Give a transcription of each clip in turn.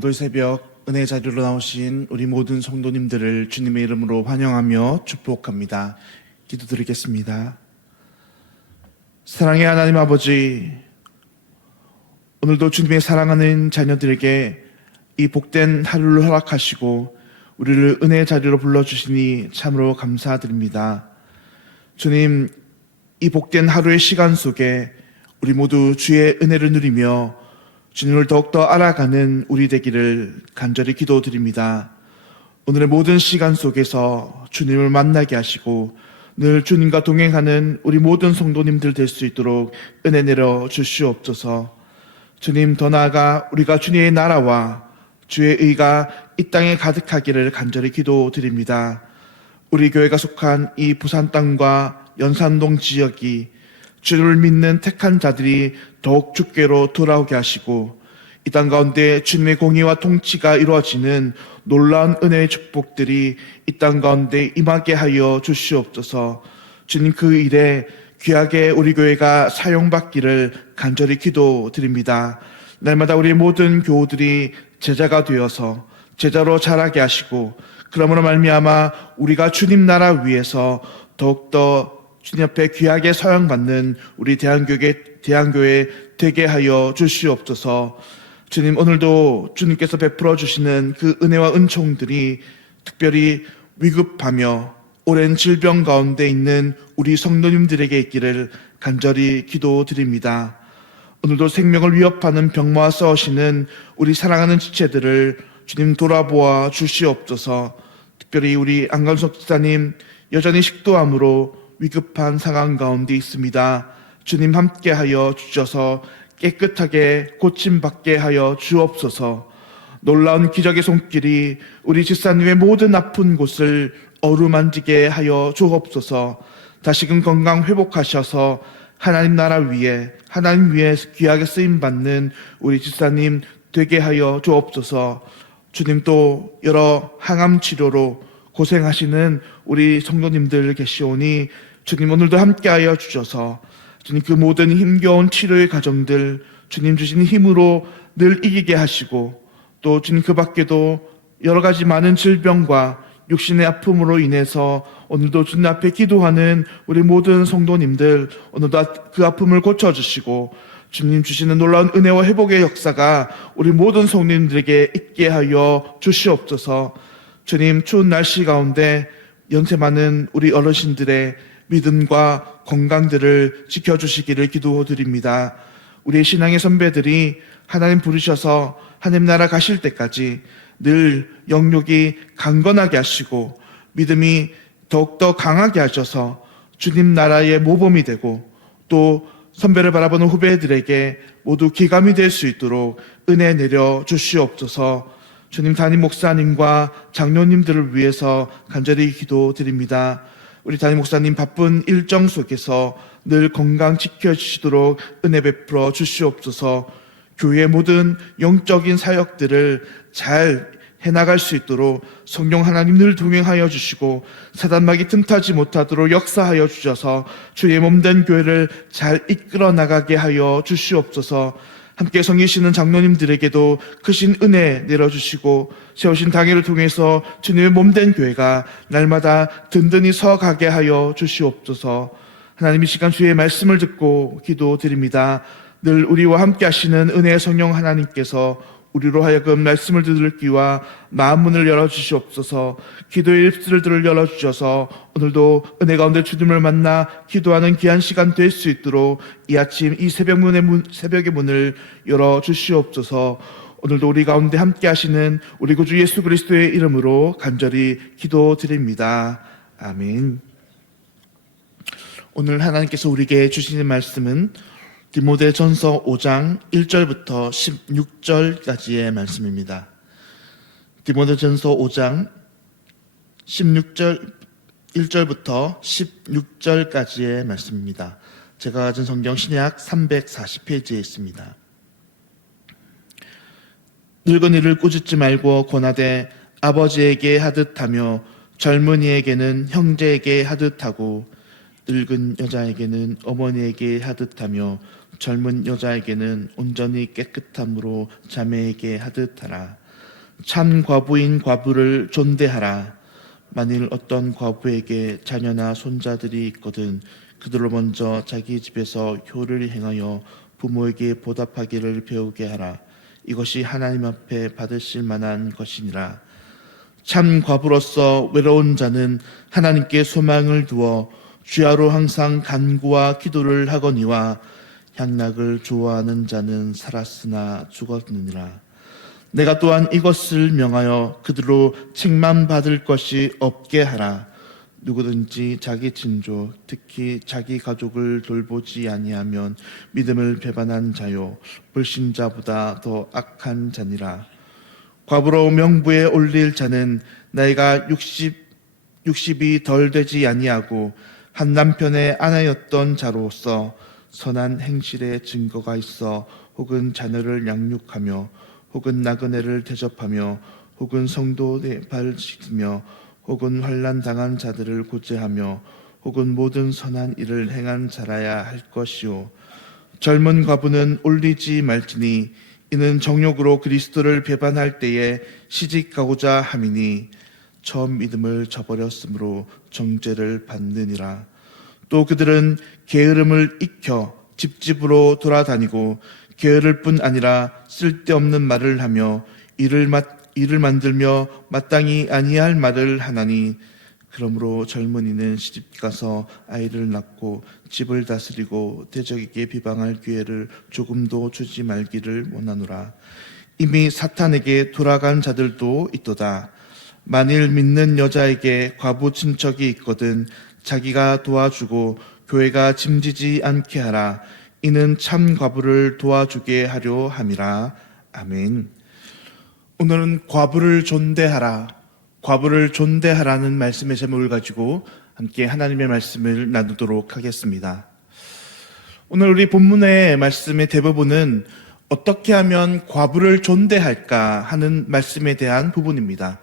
오늘도 이 새벽 은혜 자리로 나오신 우리 모든 성도님들을 주님의 이름으로 환영하며 축복합니다. 기도드리겠습니다. 사랑의 하나님 아버지, 오늘도 주님의 사랑하는 자녀들에게 이 복된 하루를 허락하시고 우리를 은혜의 자리로 불러주시니 참으로 감사드립니다. 주님, 이 복된 하루의 시간 속에 우리 모두 주의 은혜를 누리며 주님을 더욱더 알아가는 우리 되기를 간절히 기도드립니다. 오늘의 모든 시간 속에서 주님을 만나게 하시고 늘 주님과 동행하는 우리 모든 성도님들 될 수 있도록 은혜 내려 주시옵소서. 주님 더 나아가 우리가 주님의 나라와 주의 의가 이 땅에 가득하기를 간절히 기도드립니다. 우리 교회가 속한 이 부산 땅과 연산동 지역이 주를 믿는 택한 자들이 더욱 주께로 돌아오게 하시고 이 땅 가운데 주님의 공의와 통치가 이루어지는 놀라운 은혜의 축복들이 이 땅 가운데 임하게 하여 주시옵소서. 주님 그 일에 귀하게 우리 교회가 사용받기를 간절히 기도드립니다. 날마다 우리 모든 교우들이 제자가 되어서 제자로 자라게 하시고 그러므로 말미암아 우리가 주님 나라 위에서 더욱더 주님 앞에 귀하게 사용받는 우리 대한교회 대한교회 되게 하여 주시옵소서. 주님 오늘도 주님께서 베풀어 주시는 그 은혜와 은총들이 특별히 위급하며 오랜 질병 가운데 있는 우리 성도님들에게 있기를 간절히 기도드립니다. 오늘도 생명을 위협하는 병마와 싸우시는 우리 사랑하는 지체들을 주님 돌아보아 주시옵소서. 특별히 우리 안감석 지사님 여전히 식도암으로 위급한 상황 가운데 있습니다. 주님 함께하여 주셔서 깨끗하게 고침받게 하여 주옵소서. 놀라운 기적의 손길이 우리 집사님의 모든 아픈 곳을 어루만지게 하여 주옵소서. 다시금 건강 회복하셔서 하나님 나라 위에 하나님 위에 귀하게 쓰임 받는 우리 집사님 되게 하여 주옵소서. 주님 또 여러 항암 치료로 고생하시는 우리 성도님들 계시오니 주님 오늘도 함께하여 주셔서 주님 그 모든 힘겨운 치료의 과정들 주님 주신 힘으로 늘 이기게 하시고 또 주님 그 밖에도 여러 가지 많은 질병과 육신의 아픔으로 인해서 오늘도 주님 앞에 기도하는 우리 모든 성도님들 오늘도 그 아픔을 고쳐주시고 주님 주시는 놀라운 은혜와 회복의 역사가 우리 모든 성도님들에게 있게 하여 주시옵소서. 주님 추운 날씨 가운데 연세 많은 우리 어르신들의 믿음과 건강들을 지켜주시기를 기도드립니다. 우리의 신앙의 선배들이 하나님 부르셔서 하나님 나라 가실 때까지 늘 영육이 강건하게 하시고 믿음이 더욱더 강하게 하셔서 주님 나라의 모범이 되고 또 선배를 바라보는 후배들에게 모두 기감이 될 수 있도록 은혜 내려 주시옵소서 주님 담임 목사님과 장로님들을 위해서 간절히 기도드립니다. 우리 담임 목사님 바쁜 일정 속에서 늘 건강 지켜주시도록 은혜 베풀어 주시옵소서. 교회의 모든 영적인 사역들을 잘 해나갈 수 있도록 성령 하나님 늘 동행하여 주시고 사단막이 틈타지 못하도록 역사하여 주셔서 주의 몸된 교회를 잘 이끌어 나가게 하여 주시옵소서 함께 성기시는 장로님들에게도 크신 은혜 내려주시고 세우신 당회를 통해서 주님의 몸된 교회가 날마다 든든히 서가게 하여 주시옵소서 하나님 이 시간 주의 말씀을 듣고 기도드립니다. 늘 우리와 함께 하시는 은혜의 성령 하나님께서 우리로 하여금 말씀을 들을 귀와 마음 문을 열어 주시옵소서. 기도의 입술을 들을 열어 주셔서 오늘도 은혜 가운데 주님을 만나 기도하는 귀한 시간 될 수 있도록 이 아침 이 새벽 문의 문 새벽의 문을 열어 주시옵소서. 오늘도 우리 가운데 함께 하시는 우리 구주 예수 그리스도의 이름으로 간절히 기도드립니다. 아멘. 오늘 하나님께서 우리에게 주시는 말씀은 디모데 전서 5장 1절부터 16절까지의 말씀입니다. 디모데 전서 5장 16절 1절부터 16절까지의 말씀입니다. 제가 가진 성경 신약 340페이지에 있습니다. 늙은이를 꾸짖지 말고 권하되 아버지에게 하듯 하며 젊은이에게는 형제에게 하듯 하고 늙은 여자에게는 어머니에게 하듯 하며 젊은 여자에게는 온전히 깨끗함으로 자매에게 하듯 하라. 참 과부인 과부를 존대하라. 만일 어떤 과부에게 자녀나 손자들이 있거든 그들로 먼저 자기 집에서 효를 행하여 부모에게 보답하기를 배우게 하라. 이것이 하나님 앞에 받으실 만한 것이니라. 참 과부로서 외로운 자는 하나님께 소망을 두어 주야로 항상 간구와 기도를 하거니와 향락을 좋아하는 자는 살았으나 죽었느니라. 내가 또한 이것을 명하여 그들로 책망받을 것이 없게 하라. 누구든지 자기 친족, 특히 자기 가족을 돌보지 아니하면 믿음을 배반한 자요, 불신자보다 더 악한 자니라. 과부로 명부에 올릴 자는 나이가 60, 60이 덜 되지 아니하고 한 남편의 아내였던 자로서 선한 행실의 증거가 있어 혹은 자녀를 양육하며 혹은 나그네를 대접하며 혹은 성도의 발 씻으며 혹은 환난 당한 자들을 구제하며 혹은 모든 선한 일을 행한 자라야 할 것이요 젊은 과부는 올리지 말지니 이는 정욕으로 그리스도를 배반할 때에 시집가고자 함이니 처음 믿음을 저버렸으므로 정죄를 받느니라 또 그들은 게으름을 익혀 집집으로 돌아다니고 게으를 뿐 아니라 쓸데없는 말을 하며 일을 마, 일을 만들며 마땅히 아니할 말을 하나니 그러므로 젊은이는 시집 가서 아이를 낳고 집을 다스리고 대적에게 비방할 기회를 조금도 주지 말기를 원하노라. 이미 사탄에게 돌아간 자들도 있도다. 만일 믿는 여자에게 과부 친척이 있거든 자기가 도와주고 교회가 짐지지 않게 하라 이는 참 과부를 도와주게 하려 함이라 아멘. 오늘은 과부를 존대하라, 과부를 존대하라는 말씀의 제목을 가지고 함께 하나님의 말씀을 나누도록 하겠습니다. 오늘 우리 본문의 말씀의 대부분은 어떻게 하면 과부를 존대할까 하는 말씀에 대한 부분입니다.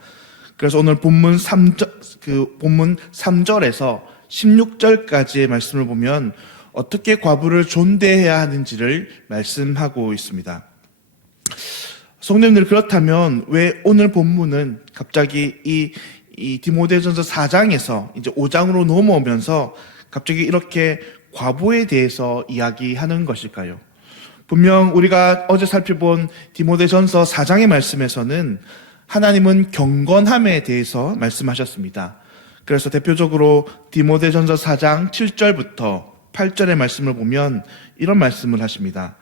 그래서 오늘 본문 3절, 그 본문 3절에서 16절까지의 말씀을 보면 어떻게 과부를 존대해야 하는지를 말씀하고 있습니다. 성도님들 그렇다면 왜 오늘 본문은 갑자기 이, 이 디모데전서 4장에서 이제 5장으로 넘어오면서 갑자기 이렇게 과부에 대해서 이야기하는 것일까요? 분명 우리가 어제 살펴본 디모데전서 4장의 말씀에서는 하나님은 경건함에 대해서 말씀하셨습니다. 그래서 대표적으로 디모데전서 4장 7절부터 8절의 말씀을 보면 이런 말씀을 하십니다.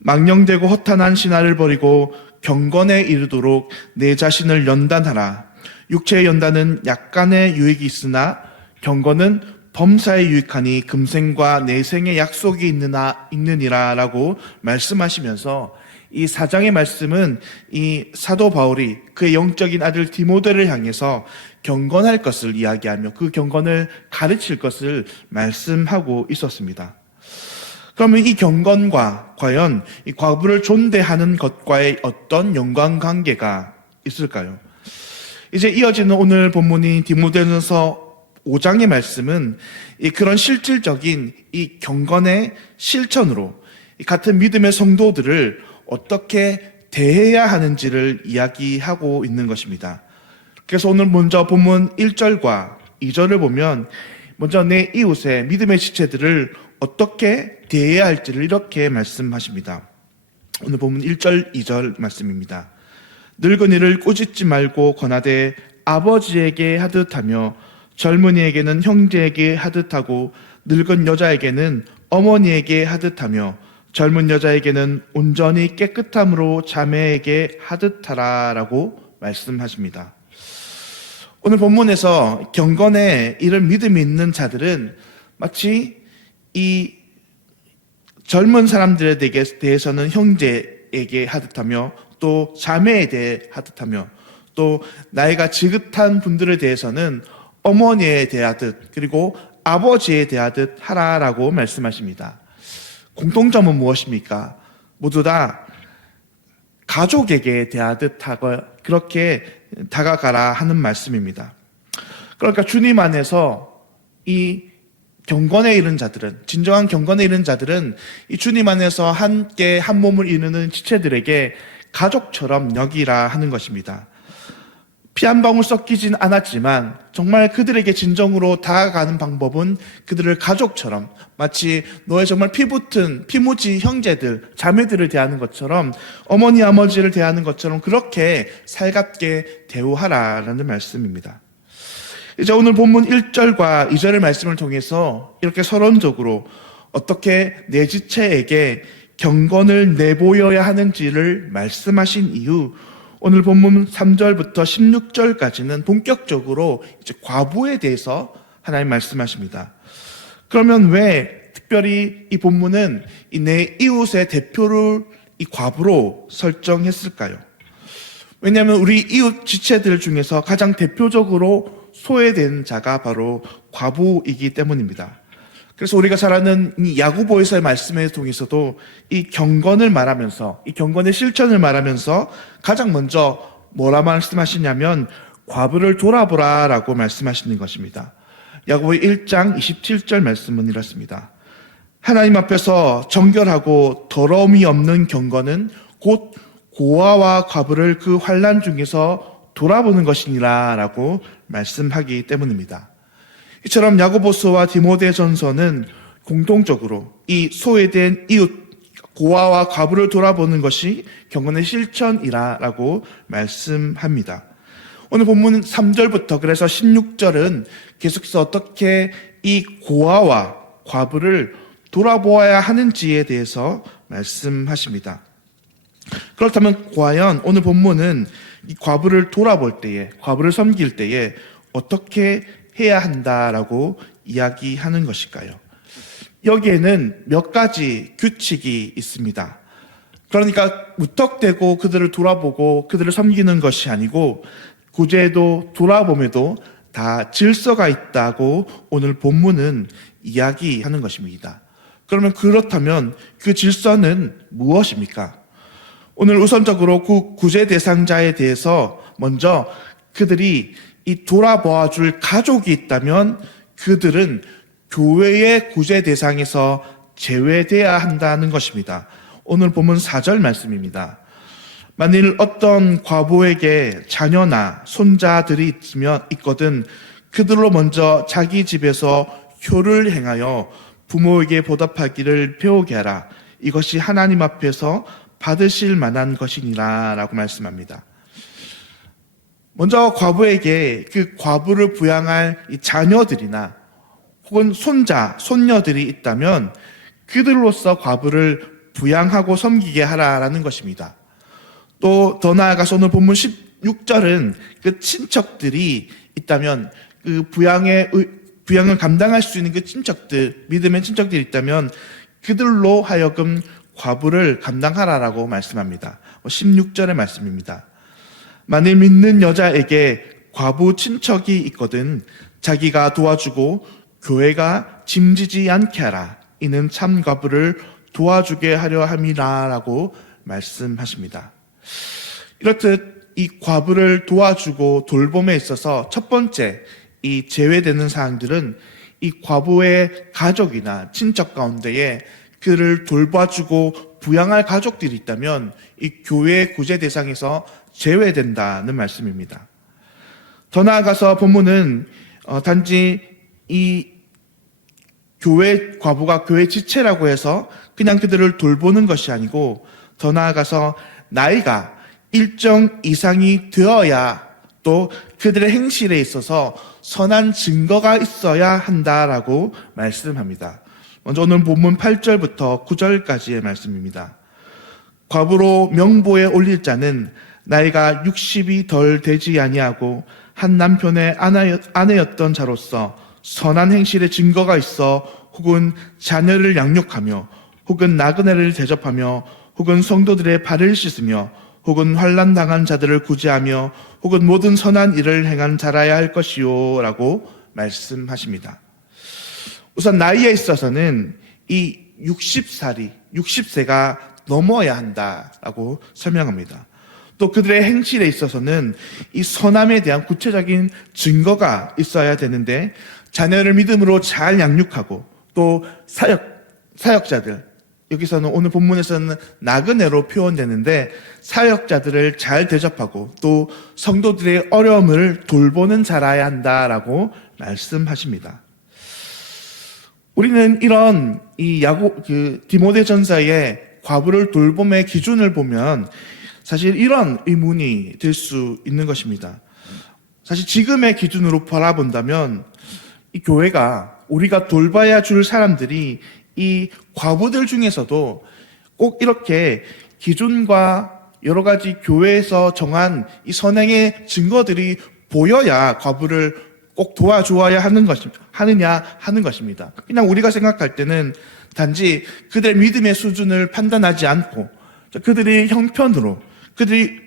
망령되고 허탄한 신화를 버리고 경건에 이르도록 내 자신을 연단하라. 육체의 연단은 약간의 유익이 있으나 경건은 범사에 유익하니 금생과 내생의 약속이 있느나 있느니라라고 말씀하시면서 이 사장의 말씀은 이 사도 바울이 그의 영적인 아들 디모데를 향해서 경건할 것을 이야기하며 그 경건을 가르칠 것을 말씀하고 있었습니다. 그러면 이 경건과 과연 이 과부를 존대하는 것과의 어떤 연관 관계가 있을까요? 이제 이어지는 오늘 본문인 디모데전서 5장의 말씀은 이 그런 실질적인 이 경건의 실천으로 이 같은 믿음의 성도들을 어떻게 대해야 하는지를 이야기하고 있는 것입니다. 그래서 오늘 먼저 본문 1절과 2절을 보면 먼저 내 이웃의 믿음의 지체들을 어떻게 대해야 할지를 이렇게 말씀하십니다. 오늘 본문 1절, 2절 말씀입니다. 늙은이를 꾸짖지 말고 권하되 아버지에게 하듯 하며 젊은이에게는 형제에게 하듯 하고 늙은 여자에게는 어머니에게 하듯 하며 젊은 여자에게는 온전히 깨끗함으로 자매에게 하듯하라라고 말씀하십니다. 오늘 본문에서 경건에 이런 믿음이 있는 자들은 마치 이 젊은 사람들에 대해서는 형제에게 하듯하며 또 자매에 대해 하듯하며 또 나이가 지긋한 분들에 대해서는 어머니에 대하듯 그리고 아버지에 대하듯 하라라고 말씀하십니다. 공통점은 무엇입니까? 모두 다 가족에게 대하듯 하고 그렇게 다가가라 하는 말씀입니다. 그러니까 주님 안에서 이 경건에 이른 자들은 진정한 경건에 이른 자들은 이 주님 안에서 함께 한 몸을 이루는 지체들에게 가족처럼 여기라 하는 것입니다. 피 한 방울 섞이진 않았지만 정말 그들에게 진정으로 다가가는 방법은 그들을 가족처럼 마치 너의 정말 피 붙은 피무지 형제들, 자매들을 대하는 것처럼 어머니 아버지를 대하는 것처럼 그렇게 살갑게 대우하라라는 말씀입니다. 이제 오늘 본문 1절과 2절의 말씀을 통해서 이렇게 서론적으로 어떻게 내 지체에게 경건을 내보여야 하는지를 말씀하신 이후 오늘 본문 3절부터 16절까지는 본격적으로 이제 과부에 대해서 하나님 말씀하십니다. 그러면 왜 특별히 이 본문은 이 내 이웃의 대표를 이 과부로 설정했을까요? 왜냐하면 우리 이웃 지체들 중에서 가장 대표적으로 소외된 자가 바로 과부이기 때문입니다. 그래서 우리가 잘 아는 이 야구보에서의 말씀을 통해서도 이 경건을 말하면서 이 경건의 실천을 말하면서 가장 먼저 뭐라 말씀하시냐면 과부를 돌아보라라고 말씀하시는 것입니다. 야고보 1장 27절 말씀은 이렇습니다. 하나님 앞에서 정결하고 더러움이 없는 경건은 곧 고아와 과부를 그 환란 중에서 돌아보는 것이니라라고 말씀하기 때문입니다. 이처럼 야고보서와 디모데전서는 공통적으로 이 소외된 이웃 고아와 과부를 돌아보는 것이 경건의 실천이라라고 말씀합니다. 오늘 본문 3절부터 그래서 16절은 계속해서 어떻게 이 고아와 과부를 돌아보아야 하는지에 대해서 말씀하십니다. 그렇다면 과연 오늘 본문은 이 과부를 돌아볼 때에 과부를 섬길 때에 어떻게 해야 한다라고 이야기하는 것일까요? 여기에는 몇 가지 규칙이 있습니다. 그러니까 무턱대고 그들을 돌아보고 그들을 섬기는 것이 아니고 구제도 돌아봄에도 다 질서가 있다고 오늘 본문은 이야기하는 것입니다. 그러면 그렇다면 그 질서는 무엇입니까? 오늘 우선적으로 그 구제 대상자에 대해서 먼저 그들이 이 돌아보아 줄 가족이 있다면 그들은 교회의 구제 대상에서 제외돼야 한다는 것입니다. 오늘 보면 4절 말씀입니다. 만일 어떤 과부에게 자녀나 손자들이 있으면 있거든 그들로 먼저 자기 집에서 효를 행하여 부모에게 보답하기를 배우게 하라. 이것이 하나님 앞에서 받으실 만한 것이니라 라고 말씀합니다. 먼저 과부에게 그 과부를 부양할 이 자녀들이나 혹은 손자, 손녀들이 있다면 그들로서 과부를 부양하고 섬기게 하라라는 것입니다. 또 더 나아가서 오늘 본문 16절은 그 친척들이 있다면 그 부양의 의- 부양을 감당할 수 있는 그 친척들, 믿음의 친척들이 있다면 그들로 하여금 과부를 감당하라라고 말씀합니다. 16절의 말씀입니다. 만일 믿는 여자에게 과부 친척이 있거든 자기가 도와주고 교회가 짐지지 않게 하라. 이는 참 과부를 도와주게 하려 함이라라고 말씀하십니다. 이렇듯 이 과부를 도와주고 돌봄에 있어서 첫 번째 이 제외되는 사항들은 이 과부의 가족이나 친척 가운데에 그를 돌봐주고 부양할 가족들이 있다면 이 교회 구제 대상에서 제외된다는 말씀입니다. 더 나아가서 본문은 어, 단지 이 교회 과부가 교회 지체라고 해서 그냥 그들을 돌보는 것이 아니고 더 나아가서 나이가 일정 이상이 되어야 또 그들의 행실에 있어서 선한 증거가 있어야 한다라고 말씀합니다. 먼저 오늘 본문 8절부터 9절까지의 말씀입니다. 과부로 명보에 올릴 자는 나이가 60이 덜 되지 아니하고 한 남편의 아내- 아내였던 자로서 선한 행실의 증거가 있어 혹은 자녀를 양육하며 혹은 나그네를 대접하며 혹은 성도들의 발을 씻으며 혹은 환난 당한 자들을 구제하며 혹은 모든 선한 일을 행한 자라야 할 것이요라고 말씀하십니다. 우선 나이에 있어서는 이 60살이 60세가 넘어야 한다라고 설명합니다. 또 그들의 행실에 있어서는 이 선함에 대한 구체적인 증거가 있어야 되는데 자녀를 믿음으로 잘 양육하고 또 사역 사역자들 여기서는 오늘 본문에서는 나그네로 표현되는데 사역자들을 잘 대접하고 또 성도들의 어려움을 돌보는 자라야 한다라고 말씀하십니다. 우리는 이런 이 야고 그 디모데 전서의 과부를 돌봄의 기준을 보면 사실 이런 의문이 들 수 있는 것입니다. 사실 지금의 기준으로 바라본다면 이 교회가 우리가 돌봐야 줄 사람들이 이 과부들 중에서도 꼭 이렇게 기준과 여러 가지 교회에서 정한 이 선행의 증거들이 보여야 과부를 꼭 도와주어야 하는 것 하느냐 하는 것입니다. 그냥 우리가 생각할 때는 단지 그들의 믿음의 수준을 판단하지 않고 그들이 형편으로 그들이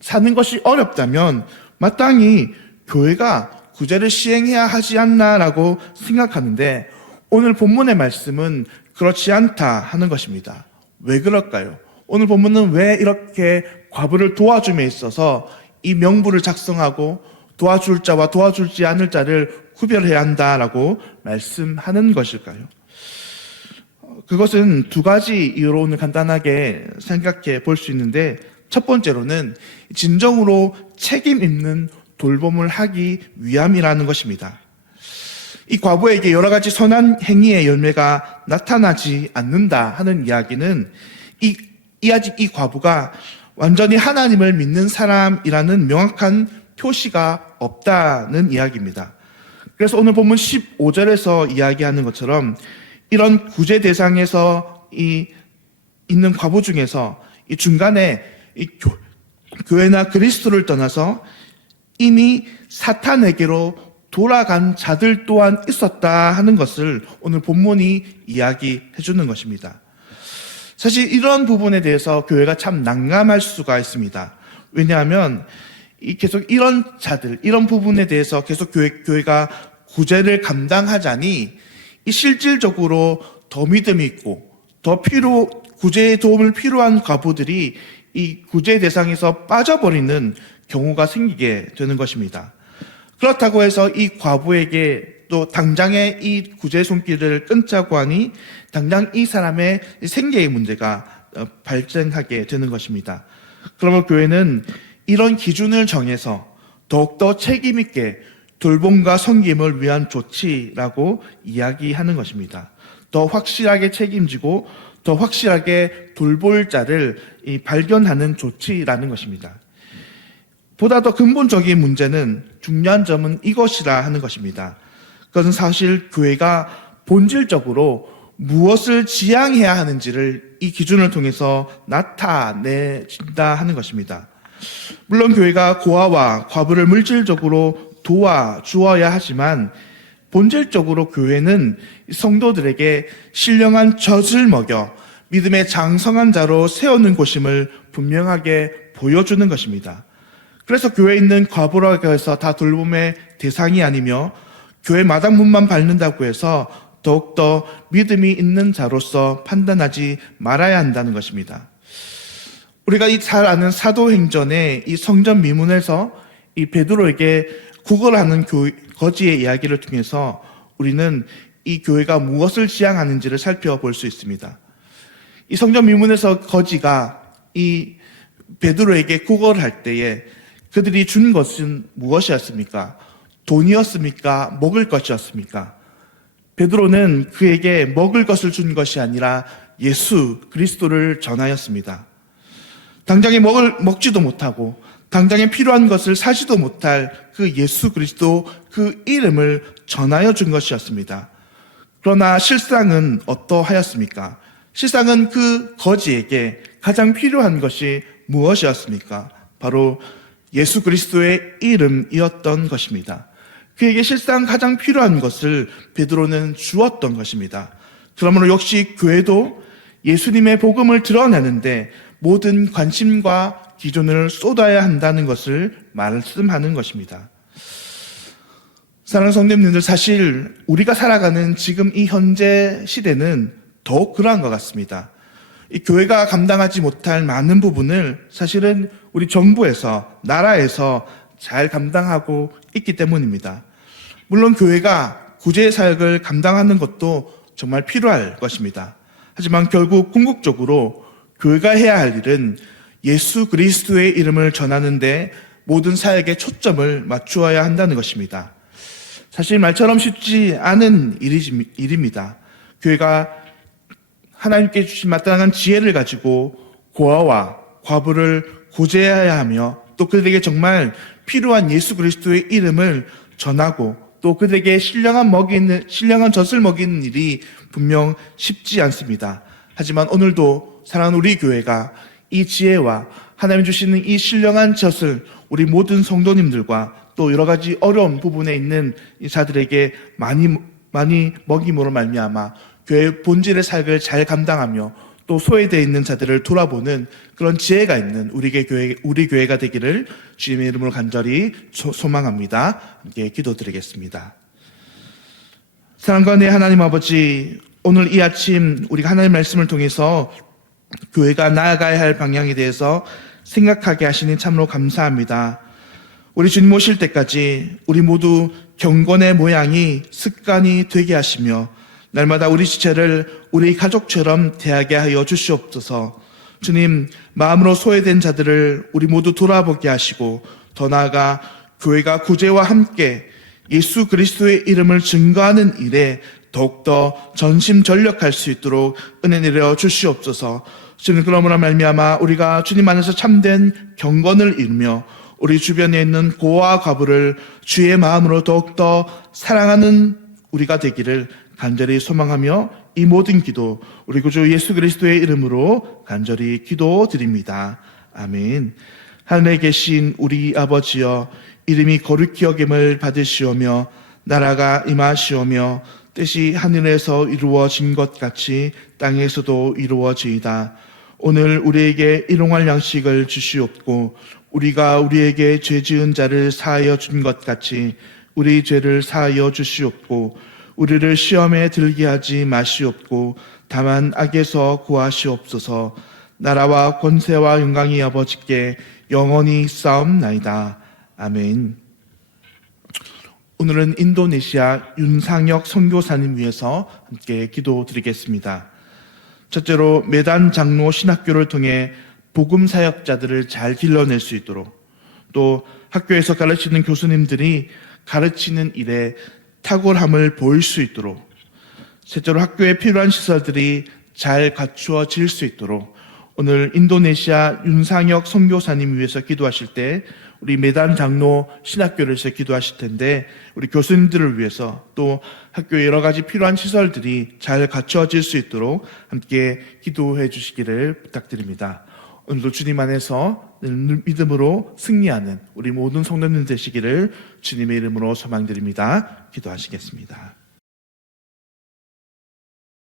사는 것이 어렵다면 마땅히 교회가 구제를 시행해야 하지 않나라고 생각하는데 오늘 본문의 말씀은 그렇지 않다 하는 것입니다. 왜 그럴까요? 오늘 본문은 왜 이렇게 과부를 도와줌에 있어서 이 명부를 작성하고 도와줄 자와 도와줄지 않을 자를 구별해야 한다라고 말씀하는 것일까요? 그것은 두 가지 이유로 오늘 간단하게 생각해 볼 수 있는데 첫 번째로는 진정으로 책임 있는 돌봄을 하기 위함이라는 것입니다. 이 과부에게 여러 가지 선한 행위의 열매가 나타나지 않는다 하는 이야기는 이, 이 아직 이 과부가 완전히 하나님을 믿는 사람이라는 명확한 표시가 없다는 이야기입니다. 그래서 오늘 본문 15절에서 이야기하는 것처럼 이런 구제 대상에서 이 있는 과부 중에서 이 중간에 이 교, 교회나 그리스도를 떠나서 이미 사탄에게로 돌아간 자들 또한 있었다 하는 것을 오늘 본문이 이야기해 주는 것입니다. 사실 이런 부분에 대해서 교회가 참 난감할 수가 있습니다. 왜냐하면 이 계속 이런 자들, 이런 부분에 대해서 계속 교회, 교회가 구제를 감당하자니 이 실질적으로 더 믿음이 있고 더 필요, 구제의 도움을 필요한 과부들이 이 구제 대상에서 빠져버리는 경우가 생기게 되는 것입니다. 그렇다고 해서 이 과부에게 또 당장의 이 구제 손길을 끊자고 하니 당장 이 사람의 생계의 문제가 어, 발생하게 되는 것입니다. 그러면 교회는 이런 기준을 정해서 더욱더 책임있게 돌봄과 섬김을 위한 조치라고 이야기하는 것입니다. 더 확실하게 책임지고 더 확실하게 돌볼 자를 발견하는 조치라는 것입니다. 보다 더 근본적인 문제는 중요한 점은 이것이라 하는 것입니다. 그것은 사실 교회가 본질적으로 무엇을 지향해야 하는지를 이 기준을 통해서 나타내진다 하는 것입니다. 물론 교회가 고아와 과부를 물질적으로 도와 주어야 하지만 본질적으로 교회는 성도들에게 신령한 젖을 먹여 믿음의 장성한 자로 세우는 곳임을 분명하게 보여주는 것입니다. 그래서 교회에 있는 과부라고 해서 다 돌봄의 대상이 아니며 교회 마당 문만 밟는다고 해서 더욱더 믿음이 있는 자로서 판단하지 말아야 한다는 것입니다. 우리가 이 잘 아는 사도행전의 이 성전 미문에서 이 베드로에게 구걸하는 교, 거지의 이야기를 통해서 우리는 이 교회가 무엇을 지향하는지를 살펴볼 수 있습니다. 이 성전 미문에서 거지가 이 베드로에게 구걸을 할 때에 그들이 준 것은 무엇이었습니까? 돈이었습니까? 먹을 것이었습니까? 베드로는 그에게 먹을 것을 준 것이 아니라 예수 그리스도를 전하였습니다. 당장에 먹을 먹지도 못하고 당장에 필요한 것을 사지도 못할 그 예수 그리스도 그 이름을 전하여 준 것이었습니다. 그러나 실상은 어떠하였습니까? 실상은 그 거지에게 가장 필요한 것이 무엇이었습니까? 바로 예수 그리스도의 이름이었던 것입니다. 그에게 실상 가장 필요한 것을 베드로는 주었던 것입니다. 그러므로 역시 교회도 예수님의 복음을 드러내는데 모든 관심과 기준을 쏟아야 한다는 것을 말씀하는 것입니다. 사랑하는 성도님들 사실 우리가 살아가는 지금 이 현재 시대는 더욱 그러한 것 같습니다. 이 교회가 감당하지 못할 많은 부분을 사실은 우리 정부에서 나라에서 잘 감당하고 있기 때문입니다. 물론 교회가 구제 사역을 감당하는 것도 정말 필요할 것입니다. 하지만 결국 궁극적으로 교회가 해야 할 일은 예수 그리스도의 이름을 전하는데 모든 사역에 초점을 맞추어야 한다는 것입니다. 사실 말처럼 쉽지 않은 일입니다. 교회가 하나님께 주신 마땅한 지혜를 가지고 고아와 과부를 구제해야 하며 또 그들에게 정말 필요한 예수 그리스도의 이름을 전하고 또 그들에게 신령한 먹이는 신령한 젖을 먹이는 일이 분명 쉽지 않습니다. 하지만 오늘도 사랑하는 우리 교회가 이 지혜와 하나님 주시는 이 신령한 젖을 우리 모든 성도님들과 또 여러 가지 어려운 부분에 있는 이 자들에게 많이 많이 먹임으로 말미암아 교회 본질의 삶을 잘 감당하며 또 소외되어 있는 자들을 돌아보는 그런 지혜가 있는 우리 교회 우리 교회가 되기를 주님의 이름으로 간절히 소- 소망합니다. 함께 기도드리겠습니다. 사랑과 내 하나님 아버지 오늘 이 아침 우리가 하나님 말씀을 통해서 교회가 나아가야 할 방향에 대해서 생각하게 하시니 참으로 감사합니다. 우리 주님 오실 때까지 우리 모두 경건의 모양이 습관이 되게 하시며 날마다 우리 지체를 우리 가족처럼 대하게 하여 주시옵소서. 주님 마음으로 소외된 자들을 우리 모두 돌아보게 하시고 더 나아가 교회가 구제와 함께 예수 그리스도의 이름을 증거하는 일에 더욱더 전심전력할 수 있도록 은혜 내려 주시옵소서. 주님 그러므로 말미암아 우리가 주님 안에서 참된 경건을 이루며 우리 주변에 있는 고와 과부를 주의 마음으로 더욱더 사랑하는 우리가 되기를 간절히 소망하며 이 모든 기도 우리 구주 예수 그리스도의 이름으로 간절히 기도드립니다. 아멘. 하늘에 계신 우리 아버지여 이름이 거룩히 여김을 받으시오며 나라가 임하시오며 뜻이 하늘에서 이루어진 것 같이 땅에서도 이루어지이다. 오늘 우리에게 일용할 양식을 주시옵고 우리가 우리에게 죄 지은 자를 사하여 준 것 같이 우리 죄를 사하여 주시옵고 우리를 시험에 들게 하지 마시옵고 다만 악에서 구하시옵소서 나라와 권세와 영광이 아버지께 영원히 싸움나이다. 아멘. 오늘은 인도네시아 윤상혁 선교사님 위해서 함께 기도드리겠습니다. 첫째로 매단 장로 신학교를 통해 복음 사역자들을 잘 길러낼 수 있도록 또 학교에서 가르치는 교수님들이 가르치는 일에 탁월함을 보일 수 있도록 셋째로 학교에 필요한 시설들이 잘 갖추어질 수 있도록 오늘 인도네시아 윤상혁 선교사님 위해서 기도하실 때 우리 매단 장로 신학교에서 기도하실 텐데 우리 교수님들을 위해서 또 학교에 여러 가지 필요한 시설들이 잘 갖춰질 수 있도록 함께 기도해 주시기를 부탁드립니다. 오늘도 주님 안에서 늘 믿음으로 승리하는 우리 모든 성도님 되시기를 주님의 이름으로 소망드립니다. 기도하시겠습니다.